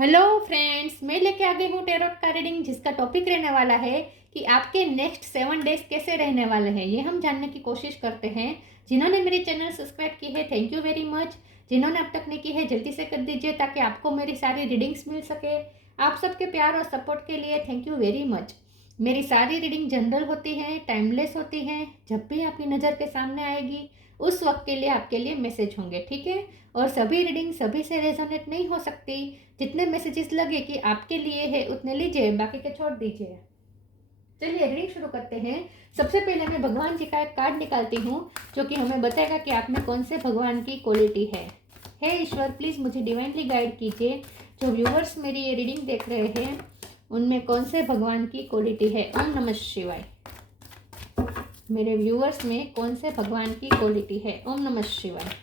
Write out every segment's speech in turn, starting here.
Hello friends, मैं लेके आ गई हूँ टैरोट का रीडिंग जिसका टॉपिक रहने वाला है कि आपके नेक्स्ट 7 डेज कैसे रहने वाले हैं। ये हम जानने की कोशिश करते हैं। जिन्होंने मेरे चैनल सब्सक्राइब की है, थैंक यू वेरी मच। जिन्होंने अब तक नहीं की है, जल्दी से कर दीजिए ताकि आपको मेरी सारी रीडिंग्स मिल सके। आप सबके प्यार और सपोर्ट के लिए थैंक यू वेरी मच। मेरी सारी रीडिंग जनरल होती है, टाइमलेस होती है। जब भी आपकी नज़र के सामने आएगी उस वक्त के लिए आपके लिए मैसेज होंगे, ठीक है। और सभी रीडिंग सभी से रेजोनेट नहीं हो सकती। जितने मैसेजेस लगे कि आपके लिए है उतने लीजिए, बाकी के छोड़ दीजिए। चलिए रीडिंग शुरू करते हैं। सबसे पहले मैं भगवान जी का एक कार्ड निकालती हूँ जो कि हमें बताएगा कि आप में कौन से भगवान की क्वालिटी है। हे ईश्वर, प्लीज़ मुझे डिवाइनली गाइड कीजिए। जो व्यूवर्स मेरी ये रीडिंग देख रहे हैं उनमें कौन से भगवान की क्वालिटी है। ओम नमः शिवाय। मेरे व्यूवर्स में कौन से भगवान की क्वालिटी है। ओम नमः शिवाय।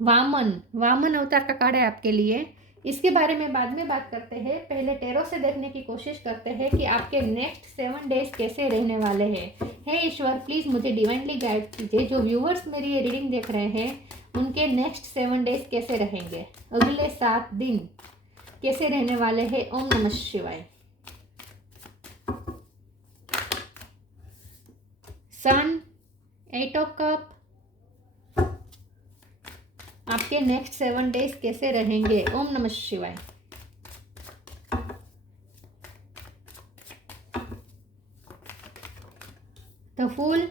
वामन अवतार का कार्ड है आपके लिए। इसके बारे में बाद में बात करते हैं। पहले टैरो से देखने की कोशिश करते हैं कि आपके नेक्स्ट 7 डेज कैसे रहने वाले हैं। हे ईश्वर, प्लीज़ मुझे डिवाइनली गाइड कीजिए। जो व्यूवर्स मेरी ये रीडिंग देख रहे हैं उनके नेक्स्ट 7 डेज कैसे रहेंगे, अगले 7 दिन कैसे रहने वाले हैं। ओम नमः शिवाय। सन, 8 ऑफ कप, आपके नेक्स्ट 7 डेज कैसे रहेंगे। ओम नमः शिवाय। The fool,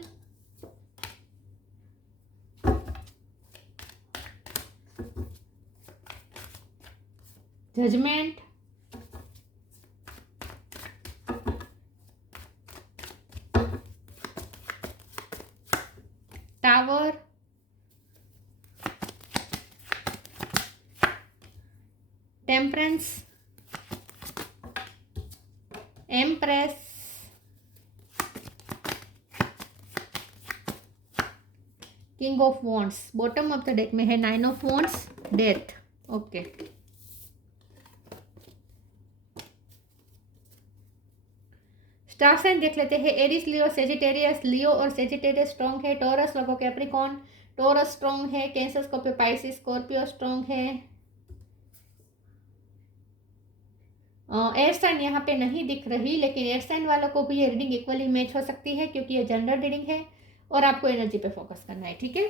judgement, tower, temperance, empress, king of wands. Bottom of the deck में है 9 of wands, death. Okay, star sign देख लेते हैं। Aries, Leo, Sagittarius. लियो और सेजिटेरियस स्ट्रॉन्ग है। Taurus, Virgo, Capricorn. Taurus strong है। Cancer, Scorpio, Pisces, Scorpio strong है। Air sign यहाँ पे नहीं दिख रही, लेकिन एयर साइन वालों को भी ये रीडिंग इक्वली मैच हो सकती है क्योंकि ये जनरल रीडिंग है और आपको एनर्जी पे फोकस करना है, ठीक है।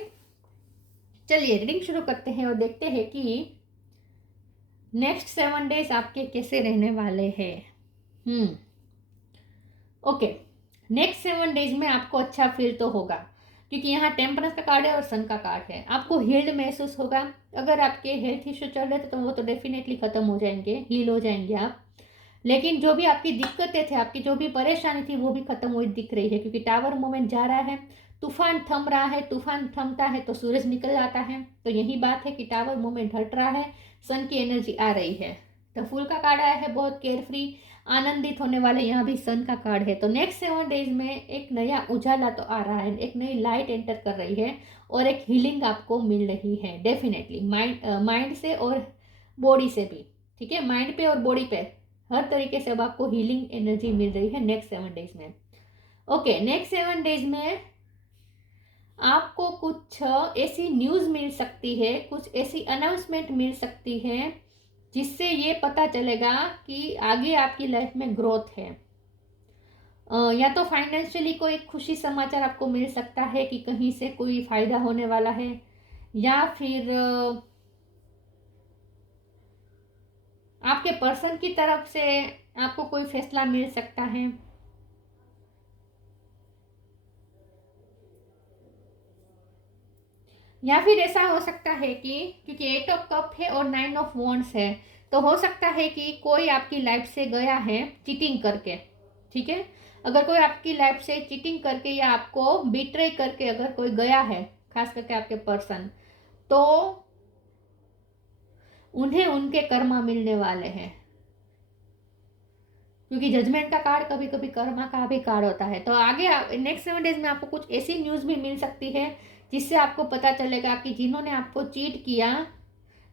चलिए रीडिंग शुरू करते हैं और देखते हैं कि नेक्स्ट 7 डेज आपके कैसे रहने वाले हैं। ओके, नेक्स्ट 7 डेज में आपको अच्छा फील तो होगा क्योंकि यहाँ टेम्परेंस का कार्ड है और सन का कार्ड है। आपको हील्ड महसूस होगा। अगर आपके हेल्थ इश्यू चल रहे थे तो वो तो डेफिनेटली खत्म हो जाएंगे, हील हो जाएंगे आप। लेकिन जो भी आपकी दिक्कतें थे, आपकी जो भी परेशानी थी वो भी खत्म हुई दिख रही है क्योंकि टावर मूवमेंट जा रहा है। तूफान थम रहा है। तूफान थमता है तो सूरज निकल जाता है। तो यही बात है कि टावर मूवमेंट हट रहा है, सन की एनर्जी आ रही है। तो फूल का कार्ड आया है, बहुत केयरफ्री, आनंदित होने वाले। यहाँ भी सन का कार्ड है। तो नेक्स्ट 7 डेज में एक नया उजाला तो आ रहा है, एक नई लाइट एंटर कर रही है और एक हीलिंग आपको मिल रही है डेफिनेटली, माइंड से और बॉडी से भी, ठीक है। माइंड पे और बॉडी पे हर तरीके से अब आपको हीलिंग एनर्जी मिल रही है नेक्स्ट 7 डेज में। ओके, नेक्स्ट 7 डेज में आपको कुछ ऐसी न्यूज़ मिल सकती है, कुछ ऐसी अनाउंसमेंट मिल सकती है जिससे ये पता चलेगा कि आगे आपकी लाइफ में ग्रोथ है। या तो फाइनेंशियली कोई खुशी समाचार आपको मिल सकता है कि कहीं से कोई फायदा होने वाला है, या फिर आपके पर्सन की तरफ से आपको कोई फैसला मिल सकता है। या फिर ऐसा हो सकता है कि क्योंकि 8 ऑफ कप है और 9 ऑफ वॉन्ड्स है, तो हो सकता है कि कोई आपकी लाइफ से गया है चीटिंग करके, ठीक है। अगर कोई आपकी लाइफ से चीटिंग करके या आपको बिट्रे करके अगर कोई गया है, खास करके आपके पर्सन, तो उन्हें उनके कर्मा मिलने वाले हैं क्योंकि जजमेंट का कार्ड कभी कभी कर्मा का भी कार्ड होता है। तो आगे नेक्स्ट 7 डेज में आपको कुछ ऐसी न्यूज़ भी मिल सकती है जिससे आपको पता चलेगा कि जिन्होंने आपको चीट किया,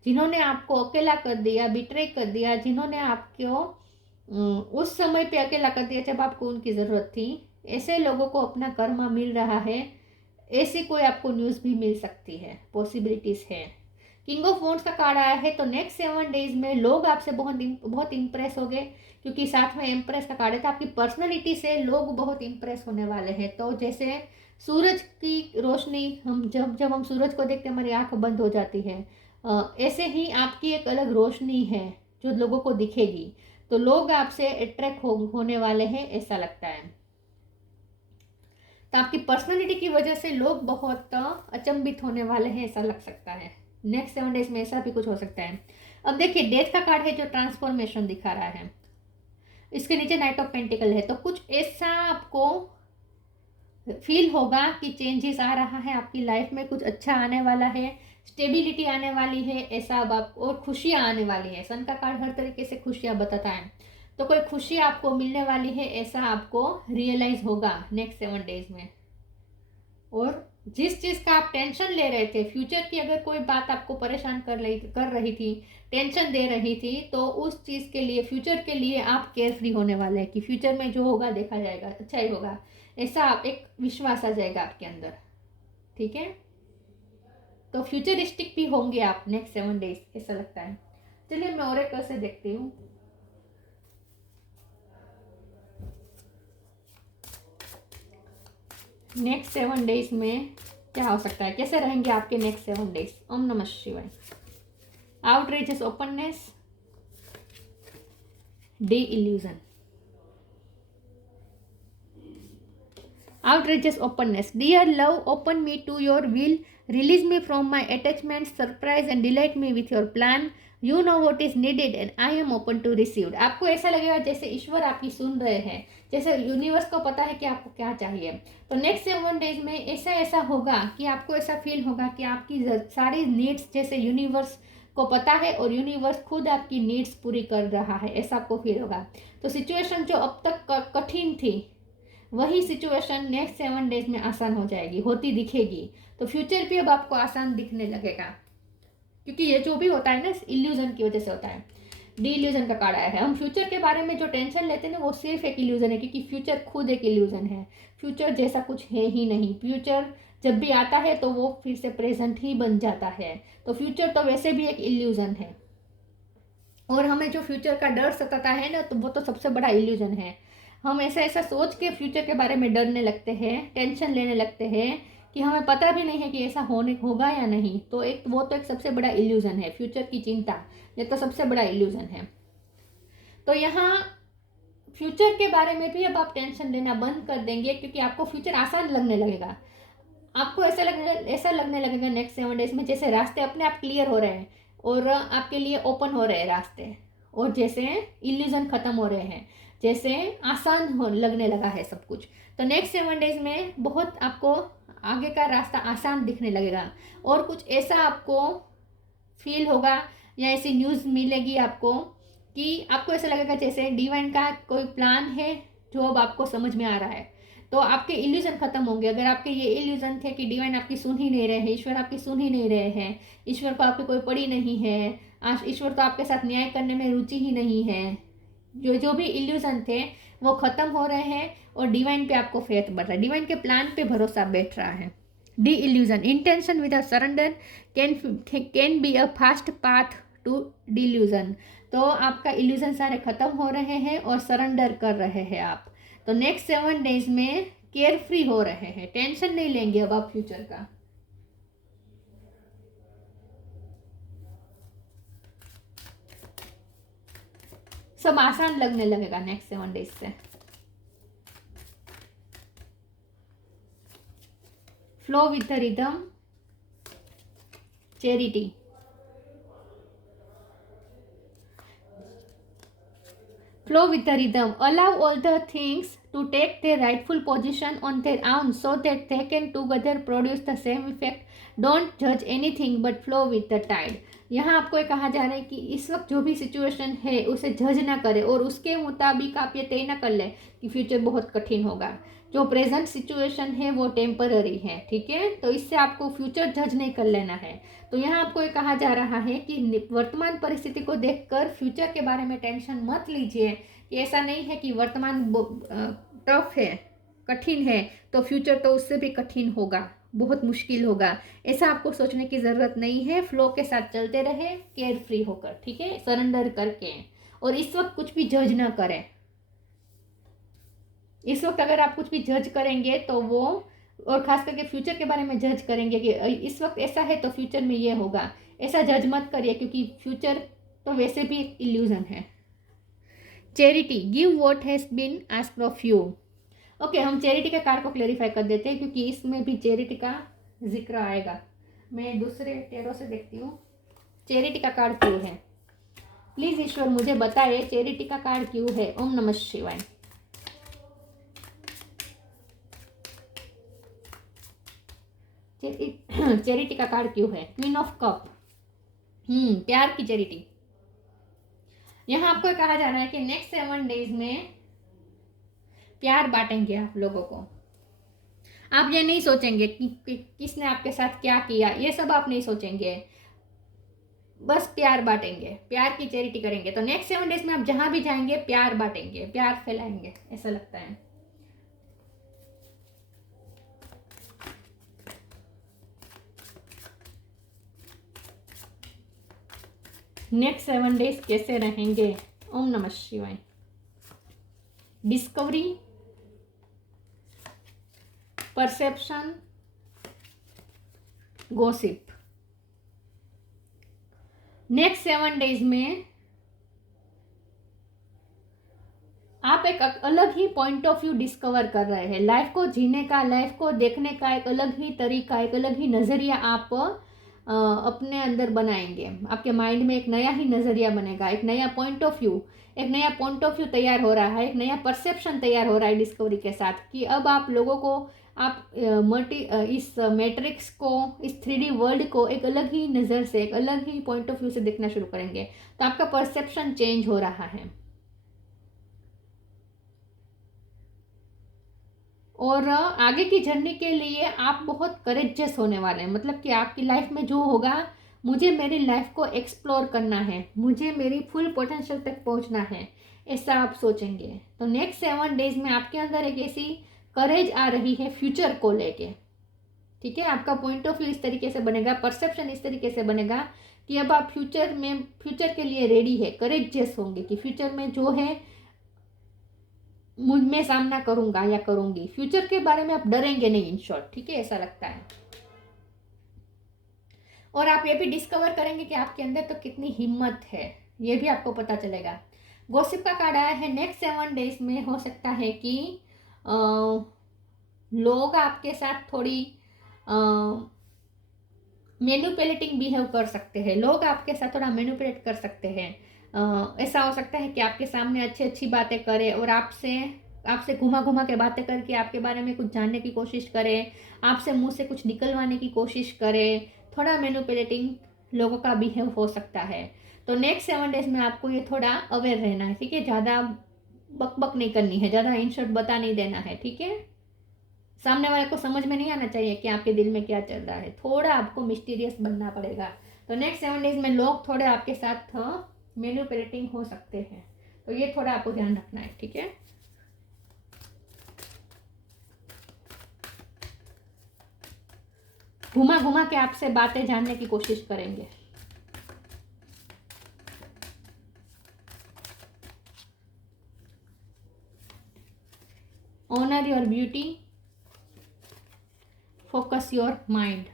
जिन्होंने आपको अकेला कर दिया, बिट्रे कर दिया, जिन्होंने आपको उस समय पे अकेला कर दिया जब आपको उनकी ज़रूरत थी, ऐसे लोगों को अपना कर्मा मिल रहा है, ऐसी कोई आपको न्यूज़ भी मिल सकती है, पॉसिबिलिटीज़ है। किंग ऑफ वॉन्ड्स का कार्ड आया है, तो नेक्स्ट 7 डेज में लोग आपसे बहुत बहुत इंप्रेस हो गए, क्योंकि साथ में एम्प्रेस का कार्ड है, तो आपकी पर्सनैलिटी से लोग बहुत इंप्रेस होने वाले हैं। तो जैसे सूरज की रोशनी, हम जब जब हम सूरज को देखते हैं हमारी आंख बंद हो जाती है, ऐसे ही आपकी एक अलग रोशनी है जो लोगों को दिखेगी, तो लोग आपसे अट्रैक्ट होने वाले हैं, ऐसा लगता है। तो आपकी पर्सनैलिटी की वजह से लोग बहुत अचंभित होने वाले हैं, ऐसा लग सकता है। नेक्स्ट 7 डेज में ऐसा भी कुछ हो सकता है। अब देखिए, डेथ का कार्ड है जो ट्रांसफॉर्मेशन दिखा रहा है, इसके नीचे नाइट ऑफ पेंटिकल है, तो कुछ ऐसा आपको फील होगा कि चेंजेस आ रहा है आपकी लाइफ में, कुछ अच्छा आने वाला है, स्टेबिलिटी आने वाली है, ऐसा अब आप, और खुशियाँ आने वाली है। सन का कार्ड हर तरीके से खुशियाँ बताता है, तो कोई खुशी आपको मिलने वाली है, ऐसा आपको रियलाइज होगा नेक्स्ट 7 डेज में। और जिस चीज़ का आप टेंशन ले रहे थे, फ्यूचर की अगर कोई बात आपको परेशान कर रही थी, टेंशन दे रही थी, तो उस चीज़ के लिए, फ्यूचर के लिए आप केयर फ्री होने वाले हैं कि फ्यूचर में जो होगा देखा जाएगा, अच्छा ही होगा, ऐसा आप एक विश्वास आ जाएगा आपके अंदर। ठीक है, तो फ्यूचरिस्टिक भी होंगे आप नेक्स्ट 7 डेज, ऐसा लगता है। चलिए मैं ओरेकल से देखती हूँ। नेक्स्ट 7 डेज में क्या हो सकता है, कैसे रहेंगे आपके नेक्स्ट 7 डेज। ओम नमः शिवाय। Outrageous openness, the illusion. Outrageous openness. Dear love, open me to your will. Release me from my attachment. Surprise and delight me with your plan. You know what is needed and I am open to receive. आपको ऐसा लगेगा जैसे ईश्वर आपकी सुन रहे हैं, जैसे universe को पता है कि आपको क्या चाहिए। तो नेक्स्ट 7 डेज में ऐसा ऐसा होगा कि आपको ऐसा फील होगा कि आपकी सारी नीड्स जैसे यूनिवर्स को पता है और यूनिवर्स खुद आपकी नीड्स पूरी कर रहा है, ऐसा आपको फील होगा। तो सिचुएशन जो अब तक कठिन थी, वही सिचुएशन नेक्स्ट 7 डेज में आसान हो जाएगी, होती दिखेगी। तो फ्यूचर भी अब आपको आसान दिखने लगेगा, क्योंकि ये जो भी होता है ना, इल्यूजन की वजह से होता है। डी इल्यूजन का कार्ड आया है। हम फ्यूचर के बारे में जो टेंशन लेते हैं ना, वो सिर्फ एक इल्यूजन है, क्योंकि फ्यूचर खुद एक इल्यूजन है। फ्यूचर जैसा कुछ है ही नहीं। फ्यूचर जब भी आता है तो वो फिर से प्रेजेंट ही बन जाता है। तो फ्यूचर तो वैसे भी एक इल्यूजन है, और हमें जो फ्यूचर का डर सताता है ना, तो वो तो सबसे बड़ा इल्यूजन है। हम ऐसा ऐसा सोच के फ्यूचर के बारे में डरने लगते हैं, टेंशन लेने लगते हैं, कि हमें पता भी नहीं है कि ऐसा होगा या नहीं। तो वो तो एक सबसे बड़ा इल्यूजन है, फ्यूचर की चिंता, ये तो सबसे बड़ा इल्यूजन है। तो यहाँ फ्यूचर के बारे में भी अब आप टेंशन लेना बंद कर देंगे, क्योंकि आपको फ्यूचर आसान लगने लगेगा। आपको ऐसा लगने लगेगा नेक्स्ट 7 डेज में जैसे रास्ते अपने आप क्लियर हो रहे हैं और आपके लिए ओपन हो रहे हैं रास्ते, और जैसे इल्यूजन खत्म हो रहे हैं, जैसे आसान लगने लगा है सब कुछ। तो नेक्स्ट 7 डेज में बहुत आपको आगे का रास्ता आसान दिखने लगेगा, और कुछ ऐसा आपको फील होगा या ऐसी न्यूज़ मिलेगी आपको कि आपको ऐसा लगेगा जैसे डिवाइन का कोई प्लान है जो अब आपको समझ में आ रहा है। तो आपके इल्यूजन खत्म होंगे। अगर आपके ये इल्यूजन थे कि डिवाइन आपकी सुन ही नहीं रहे हैं, ईश्वर आपकी सुन ही नहीं रहे हैं, ईश्वर को आपकी कोई पड़ी नहीं है, ईश्वर तो आपके साथ न्याय करने में रुचि ही नहीं है, जो भी इल्यूजन थे वो खत्म हो रहे हैं, और डिवाइन पे आपको फेथ बढ़ रहा है, डिवाइन के प्लान पे भरोसा बैठ रहा है। The illusion, intention without surrender can be a fast path to delusion. तो आपका इल्यूजन सारे खत्म हो रहे हैं और सरेंडर कर रहे हैं आप। तो नेक्स्ट 7 डेज में केयर फ्री हो रहे हैं, टेंशन नहीं लेंगे अब आप फ्यूचर का। सब आसान लगने लगेगा नेक्स्ट 7 डेज से। Flow with the rhythm, charity. Flow with the rhythm. Allow all the things to take their rightful position on their own so that they can together produce the same effect. Don't judge anything but flow with the tide. यहाँ आपको ये कहा जा रहा है कि इस वक्त जो भी सिचुएशन है उसे जज ना करें, और उसके मुताबिक आप ये तय ना कर लें कि फ्यूचर बहुत कठिन होगा। जो प्रेजेंट सिचुएशन है वो टेम्पररी है, ठीक है। तो इससे आपको फ्यूचर जज नहीं कर लेना है। तो यहाँ आपको ये कहा जा रहा है कि वर्तमान परिस्थिति को देखकर फ्यूचर के बारे में टेंशन मत लीजिए, कि ऐसा नहीं है कि वर्तमान टफ है, कठिन है तो फ्यूचर तो उससे भी कठिन होगा, बहुत मुश्किल होगा। ऐसा आपको सोचने की ज़रूरत नहीं है। फ्लो के साथ चलते रहे, केयर फ्री होकर, ठीक है, सरेंडर करके। और इस वक्त कुछ भी जज ना करें। इस वक्त अगर आप कुछ भी जज करेंगे तो वो, और खास करके फ्यूचर के बारे में जज करेंगे कि इस वक्त ऐसा है तो फ्यूचर में ये होगा, ऐसा जज मत करिए, क्योंकि फ्यूचर तो वैसे भी एक इल्यूजन है। Charity, give what has been asked of you. Okay, हम चैरिटी के कार्ड को क्लेरिफाई कर देते हैं, क्योंकि इसमें भी चैरिटी का जिक्र आएगा। मैं दूसरे टेरो से देखती हूँ चैरिटी का कार्ड क्यों है। प्लीज ईश्वर मुझे बताइए चैरिटी का कार्ड क्यों है। ओम नमः शिवाय। चैरिटी का कार्ड क्यों है? Queen of cup. प्यार की चैरिटी। यहाँ आपको कहा जा रहा है कि नेक्स्ट 7 डेज में प्यार बांटेंगे आप लोगों को। आप ये नहीं सोचेंगे कि किसने आपके साथ क्या किया, ये सब आप नहीं सोचेंगे, बस प्यार बांटेंगे, प्यार की चैरिटी करेंगे। तो नेक्स्ट 7 डेज में आप जहां भी जाएंगे प्यार बांटेंगे, प्यार फैलाएंगे, ऐसा लगता है। नेक्स्ट 7 डेज कैसे रहेंगे? ओम नमः शिवाय। Discovery, perception, gossip. Next 7 days में आप एक अलग ही पॉइंट ऑफ व्यू डिस्कवर कर रहे हैं। लाइफ को जीने का, लाइफ को देखने का एक अलग ही तरीका, एक अलग ही नज़रिया आप अपने अंदर बनाएंगे। आपके माइंड में एक नया ही नज़रिया बनेगा, एक नया पॉइंट ऑफ व्यू, एक नया पॉइंट ऑफ व्यू तैयार हो रहा है, एक नया परसेप्शन तैयार हो रहा है डिस्कवरी के साथ, कि अब आप लोगों को, आप इस मैट्रिक्स को, इस 3D वर्ल्ड को एक अलग ही नज़र से, एक अलग ही पॉइंट ऑफ व्यू से देखना शुरू करेंगे। तो आपका परसेप्शन चेंज हो रहा है। और आगे की जर्नी के लिए आप बहुत करेजियस होने वाले हैं। मतलब कि आपकी लाइफ में जो होगा, मुझे मेरी लाइफ को एक्सप्लोर करना है, मुझे मेरी फुल पोटेंशियल तक पहुंचना है, ऐसा आप सोचेंगे। तो नेक्स्ट 7 डेज में आपके अंदर एक ऐसी करेज आ रही है फ्यूचर को लेके, ठीक है। आपका पॉइंट ऑफ व्यू इस तरीके से बनेगा, परसेप्शन इस तरीके से बनेगा कि अब आप फ्यूचर के लिए रेडी है, करेजियस होंगे कि फ्यूचर में जो है मुझ में सामना करूंगा या करूंगी। फ्यूचर के बारे में आप डरेंगे नहीं, इन शॉर्ट, ठीक है, ऐसा लगता है। और आप ये भी डिस्कवर करेंगे कि आपके अंदर तो कितनी हिम्मत है, ये भी आपको पता चलेगा। गॉसिप का कार्ड आया है। नेक्स्ट 7 डेज में हो सकता है कि लोग आपके साथ थोड़ी मैनिपुलेटिंग बिहेव कर सकते हैं, लोग आपके साथ थोड़ा मैनिपुलेट कर सकते हैं। ऐसा हो सकता है कि आपके सामने अच्छी अच्छी बातें करें और आपसे घुमा घुमा के बातें करके आपके बारे में कुछ जानने की कोशिश करें, आपसे मुंह से कुछ निकलवाने की कोशिश करें। थोड़ा मैनिपुलेटिंग लोगों का बिहेव हो सकता है। तो नेक्स्ट 7 डेज में आपको ये थोड़ा अवेयर रहना है, ठीक है। ज़्यादा बक नहीं करनी है, ज़्यादा इन शॉर्ट बता नहीं देना है, ठीक है। सामने वाले को समझ में नहीं आना चाहिए कि आपके दिल में क्या चल रहा है। थोड़ा आपको मिस्टीरियस बनना पड़ेगा। तो नेक्स्ट 7 डेज में लोग थोड़े आपके साथ मैनिपुलेटिंग हो सकते हैं, तो ये थोड़ा आपको ध्यान रखना है, ठीक है। घुमा घुमा के आपसे बातें जानने की कोशिश करेंगे। Honour your beauty, focus your mind.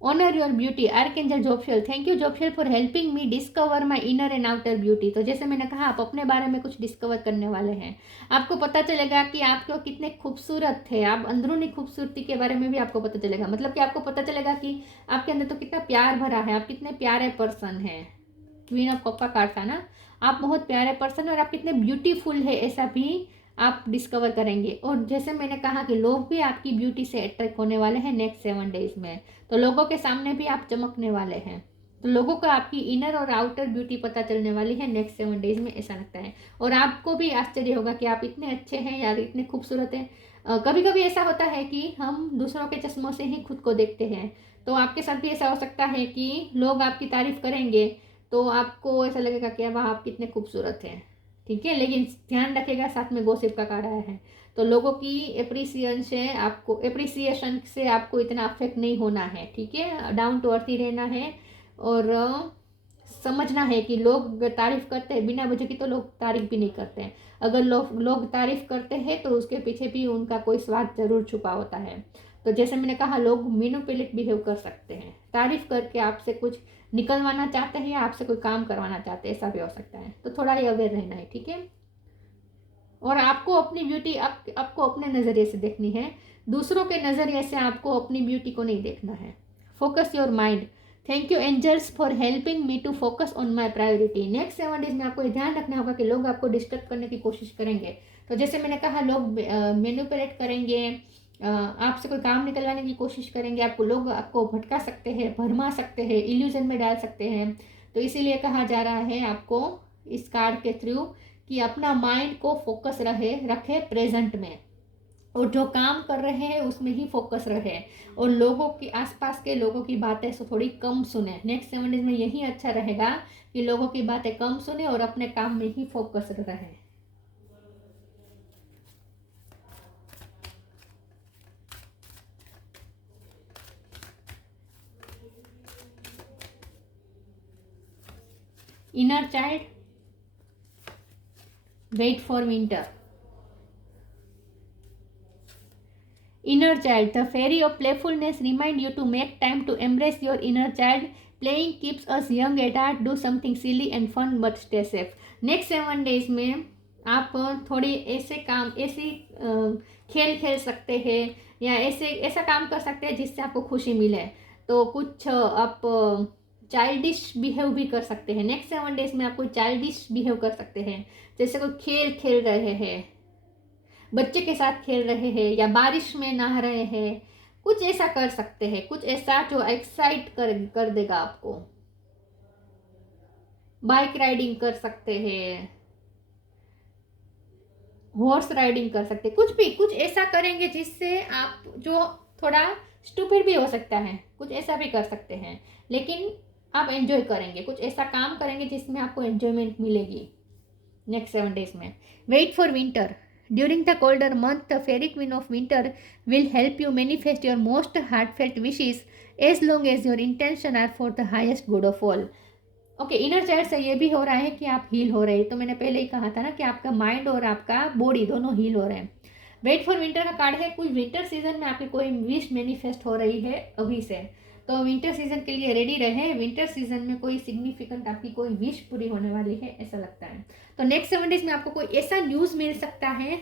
Honour your beauty, archangel Jophiel. Thank you Jophiel for helping me discover my inner and outer beauty. तो जैसे मैंने कहा, आप अपने बारे में कुछ डिस्कवर करने वाले हैं। आपको पता चलेगा कि आप कितने खूबसूरत थे। आप अंदरूनी खूबसूरती के बारे में भी आपको पता चलेगा। मतलब कि आपको पता चलेगा कि आपके अंदर तो कितना प्यार भरा है, आप कितने प्यारे पर्सन हैं। क्वीन ऑफ कप का कार्ड था ना, आप बहुत प्यारे पर्सन और आप कितने ब्यूटीफुल है, ऐसा भी आप डिस्कवर करेंगे। और जैसे मैंने कहा कि लोग भी आपकी ब्यूटी से अट्रैक्ट होने वाले हैं नेक्स्ट 7 डेज में। तो लोगों के सामने भी आप चमकने वाले हैं। तो लोगों को आपकी इनर और आउटर ब्यूटी पता चलने वाली है नेक्स्ट 7 डेज में, ऐसा लगता है। और आपको भी आश्चर्य होगा कि आप इतने अच्छे हैं यार, इतने खूबसूरत हैं। कभी कभी ऐसा होता है कि हम दूसरों के चश्मों से ही खुद को देखते हैं। तो आपके साथ भी ऐसा हो सकता है कि लोग आपकी तारीफ करेंगे तो आपको ऐसा लगेगा कि वाह आप कितने खूबसूरत हैं, ठीक है। लेकिन ध्यान रखेगा साथ में गॉसिप का कार्ड आया है, तो लोगों की एप्रिसिएशन से आपको इतना अफेक्ट नहीं होना है, ठीक है। डाउन टू अर्थ ही रहना है और समझना है कि लोग तारीफ करते हैं बिना वजह की, तो लोग तारीफ भी नहीं करते हैं। अगर लोग तारीफ करते हैं तो उसके पीछे भी उनका कोई स्वार्थ जरूर छुपा होता है। तो जैसे मैंने कहा, लोग मैनिपुलेट बिहेव कर सकते हैं, तारीफ करके आपसे कुछ निकलवाना चाहते हैं या आपसे कोई काम करवाना चाहते हैं, ऐसा भी हो सकता है। तो थोड़ा ही अवेयर रहना है, ठीक है। और आपको अपनी ब्यूटी आपको अपने नज़रिए से देखनी है, दूसरों के नज़रिए से आपको अपनी ब्यूटी को नहीं देखना है। Focus your mind. Thank you angels for helping me to focus on my priority. Next 7 days में आपको ये ध्यान रखना होगा कि लोग आपको डिस्टर्ब करने की कोशिश करेंगे। तो जैसे मैंने कहा, लोग मैनिपुलेट करेंगे, आपसे कोई काम निकलवाने की कोशिश करेंगे, लोग आपको भटका सकते हैं, भरमा सकते हैं, इल्यूजन में डाल सकते हैं। तो इसीलिए कहा जा रहा है आपको इस कार्ड के थ्रू कि अपना माइंड को फोकस रखे प्रेजेंट में, और जो काम कर रहे हैं उसमें ही फोकस रहे, और लोगों की आसपास के लोगों की बातें थोड़ी कम सुने। नेक्स्ट 7 डेज में यही अच्छा रहेगा कि लोगों की बातें कम सुने और अपने काम में ही फोकस रहे। Inner child, wait for winter. Inner child, the fairy of playfulness remind you to make time to embrace your inner child. Playing keeps us young at heart. Do something silly and fun but stay safe. Next 7 days में आप थोड़ी ऐसे खेल सकते हैं, या ऐसा काम कर सकते हैं जिससे आपको खुशी मिले। तो कुछ आप चाइल्डिश बिहेव भी कर सकते हैं। नेक्स्ट 7 डेज में आप कोई चाइल्डिश बिहेव कर सकते हैं, जैसे कोई खेल रहे हैं, बच्चे के साथ खेल रहे हैं, या बारिश में नहा रहे हैं। कुछ ऐसा कर सकते हैं, कुछ ऐसा जो एक्साइट कर देगा आपको। बाइक राइडिंग कर सकते हैं, हॉर्स राइडिंग कर सकते हैं, कुछ ऐसा करेंगे जिससे आप, जो थोड़ा स्टूपिड भी हो सकता है, कुछ ऐसा भी कर सकते हैं, लेकिन आप एंजॉय करेंगे। कुछ ऐसा काम करेंगे जिसमें आपको एंजॉयमेंट मिलेगी नेक्स्ट 7 डेज में। Wait for winter. During the colder month, the fairy queen of winter will help you manifest your most heartfelt wishes as long as your intention are for the highest good of all. Okay, inner child से ये भी हो रहा है कि आप heal हो रहे हैं। तो मैंने पहले ही कहा था ना कि आपका माइंड और आपका बॉडी दोनों हील हो रहे हैं। वेट फॉर विंटर का कार्ड है, कुछ विंटर सीजन में आपकी कोई विश मैनिफेस्ट हो रही है अभी से, तो विंटर सीजन के लिए रेडी रहे। विंटर सीजन में कोई सिग्निफिकेंट आपकी कोई विश पूरी होने वाली है, ऐसा लगता है। तो नेक्स्ट 7 डेज में आपको कोई ऐसा न्यूज़ मिल सकता है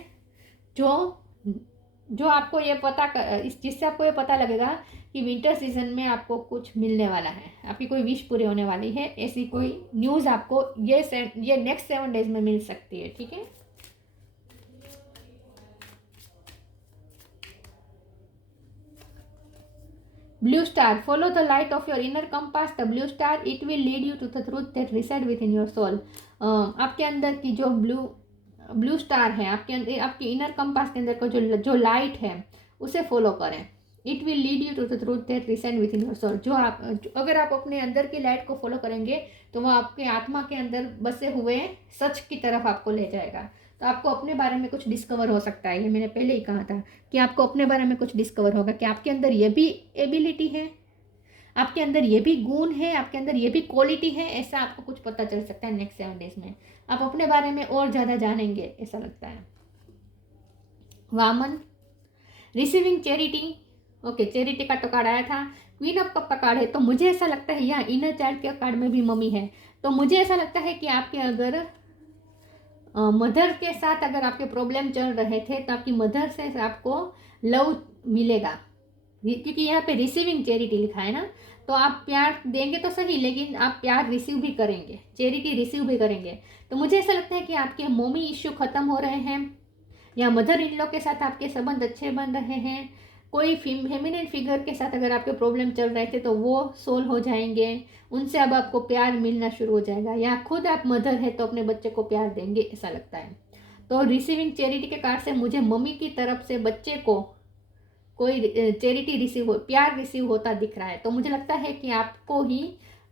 जो आपको ये जिससे आपको ये पता लगेगा कि विंटर सीजन में आपको कुछ मिलने वाला है, आपकी कोई विश पूरी होने वाली है। ऐसी कोई न्यूज़ आपको ये नेक्स्ट 7 डेज में मिल सकती है, ठीक है। Blue star, follow the light of your inner compass, the blue star, it will lead you to the truth that reside within your soul. आपके अंदर की जो ब्लू स्टार है, आपके इनर कंपास के अंदर का जो लाइट है, उसे फॉलो करें। It will lead you to the truth that reside within your soul. अगर आप अपने अंदर की लाइट को फॉलो करेंगे तो वो आपके आत्मा के अंदर बसे हुए सच की तरफ आपको ले जाएगा। तो आपको अपने बारे में कुछ डिस्कवर हो सकता है। ये मैंने पहले ही कहा था कि आपको अपने बारे में कुछ डिस्कवर होगा कि आपके अंदर ये भी एबिलिटी है, आपके अंदर ये भी गुण है, आपके अंदर ये भी क्वालिटी है। ऐसा आपको कुछ पता चल सकता है नेक्स्ट 7 डेज में। आप अपने बारे में और ज़्यादा जानेंगे, ऐसा लगता है। Vaman, receiving charity. Okay, charity का तो कार्ड आया था। क्वीन ऑफ कप का कार्ड है, तो मुझे ऐसा लगता है यहाँ इनर चाइल्ड के कार्ड में भी मम्मी है। तो मुझे ऐसा लगता है कि आपके अगर मदर के साथ अगर आपके प्रॉब्लम चल रहे थे तो आपकी मदर से आपको लव मिलेगा, क्योंकि यहाँ पे रिसीविंग चैरिटी लिखा है ना। तो आप प्यार देंगे तो सही, लेकिन आप प्यार रिसीव भी करेंगे, चैरिटी रिसीव भी करेंगे। तो मुझे ऐसा लगता है कि आपके मम्मी इश्यू ख़त्म हो रहे हैं, या मदर इन लॉ के साथ आपके संबंध अच्छे बन रहे हैं। कोई फेमिनिन फिगर के साथ अगर आपके प्रॉब्लम चल रहे थे तो वो सोल्व हो जाएंगे, उनसे अब आपको प्यार मिलना शुरू हो जाएगा। या खुद आप मदर है तो अपने बच्चे को प्यार देंगे, ऐसा लगता है। तो रिसीविंग चैरिटी के कार्ड से मुझे मम्मी की तरफ से बच्चे को कोई चैरिटी प्यार रिसीव होता दिख रहा है। तो मुझे लगता है कि आपको ही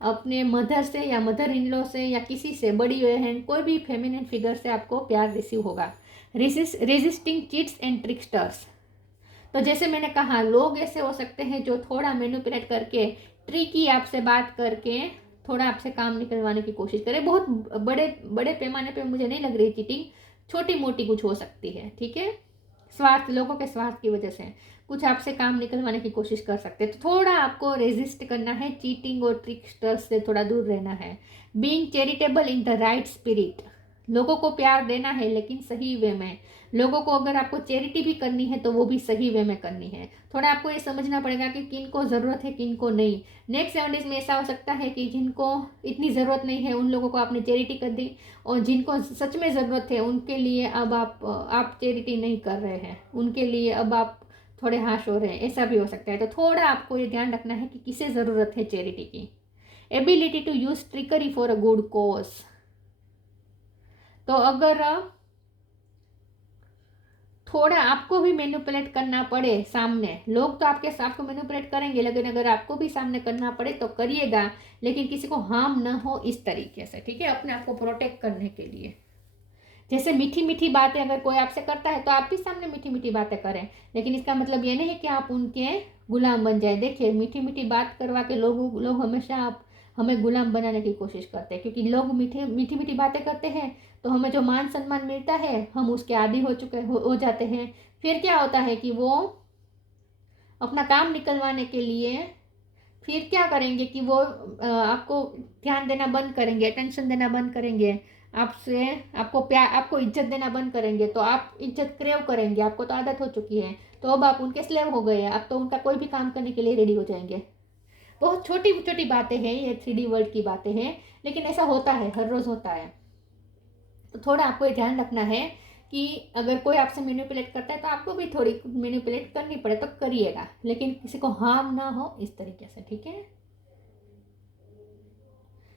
अपने मदर से या मदर इन लॉ से या किसी से, बड़ी बहन, कोई भी फेमिनिन फिगर से आपको प्यार रिसीव होगा। रेजिस्टिंग चीट्स एंड ट्रिकस्टर्स, तो जैसे मैंने कहा, लोग ऐसे हो सकते हैं जो थोड़ा मैनिपुलेट करके, ट्रिकी आपसे बात करके थोड़ा आपसे काम निकलवाने की कोशिश करें। बहुत बड़े बड़े पैमाने पे मुझे नहीं लग रही चीटिंग, छोटी मोटी कुछ हो सकती है, ठीक है। स्वार्थ, लोगों के स्वार्थ की वजह से कुछ आपसे काम निकलवाने की कोशिश कर सकते हैं, तो थोड़ा आपको रेजिस्ट करना है, चीटिंग और ट्रिकस्टर्स से थोड़ा दूर रहना है। Being charitable in the right spirit, लोगों को प्यार देना है लेकिन सही वे में। लोगों को अगर आपको चैरिटी भी करनी है तो वो भी सही वे में करनी है। थोड़ा आपको ये समझना पड़ेगा कि किन को ज़रूरत है, किन को नहीं। नेक्स्ट 7 डेज में ऐसा हो सकता है कि जिनको इतनी ज़रूरत नहीं है उन लोगों को आपने चैरिटी कर दी, और जिनको सच में ज़रूरत है उनके लिए अब आप चैरिटी नहीं कर रहे हैं, उनके लिए अब आप थोड़े हाश हो रहे हैं, ऐसा भी हो सकता है। तो थोड़ा आपको ये ध्यान रखना है कि किसे ज़रूरत है चैरिटी की। Ability to use trickery for a good cause, तो अगर थोड़ा आपको भी मैनिपुलेट करना पड़े सामने, लोग तो आपको मैनिपुलेट करेंगे, लेकिन अगर आपको भी सामने करना पड़े तो करिएगा, लेकिन किसी को हार्म ना हो इस तरीके से, ठीक है, अपने आप को प्रोटेक्ट करने के लिए। जैसे मीठी मीठी बातें अगर कोई आपसे करता है तो आप भी सामने मीठी मीठी बातें करें, लेकिन इसका मतलब ये नहीं है कि आप उनके गुलाम बन जाए। देखिए, मीठी मीठी बात करवा के लोग हमेशा हमें गुलाम बनाने की कोशिश करते हैं, क्योंकि लोग मीठी मीठी बातें करते हैं तो हमें जो मान सम्मान मिलता है हम उसके आदी हो जाते हैं। फिर क्या होता है कि वो अपना काम निकलवाने के लिए फिर क्या करेंगे कि वो आपको ध्यान देना बंद करेंगे, अटेंशन देना बंद करेंगे, आपसे आपको प्यार, आपको इज्जत देना बंद करेंगे, तो आप इज्जत क्रेव करेंगे, आपको तो आदत हो चुकी है, तो अब आप उनके स्लेव हो गए हैं, अब तो उनका कोई भी काम करने के लिए रेडी हो जाएंगे। बहुत छोटी छोटी बातें हैं ये, 3D वर्ल्ड की बातें हैं, लेकिन ऐसा होता है, हर रोज़ होता है। तो थोड़ा आपको ये ध्यान रखना है कि अगर कोई आपसे मैनिपुलेट करता है तो आपको भी थोड़ी मैनिपुलेट करनी पड़े तो करिएगा, लेकिन किसी को हार्म ना हो इस तरीके से, ठीक है।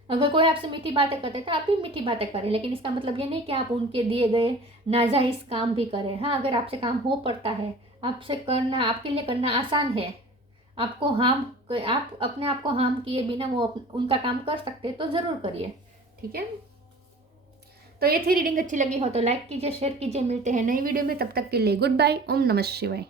अगर कोई आपसे मीठी बातें करते हैं तो आप भी मीठी बातें करें, लेकिन इसका मतलब ये नहीं कि आप उनके दिए गए नाजायज़ काम भी करें। हाँ, अगर आपसे काम हो पड़ता है, आपसे करना, आपके लिए करना आसान है, आपको आप अपने आप को हार्म किए बिना वो उनका काम कर सकते हैं तो ज़रूर करिए, ठीक है। तो ये थी रीडिंग, अच्छी लगी हो तो लाइक कीजिए, शेयर कीजिए। मिलते हैं नई वीडियो में, तब तक के लिए गुड बाय। ओम नमः शिवाय।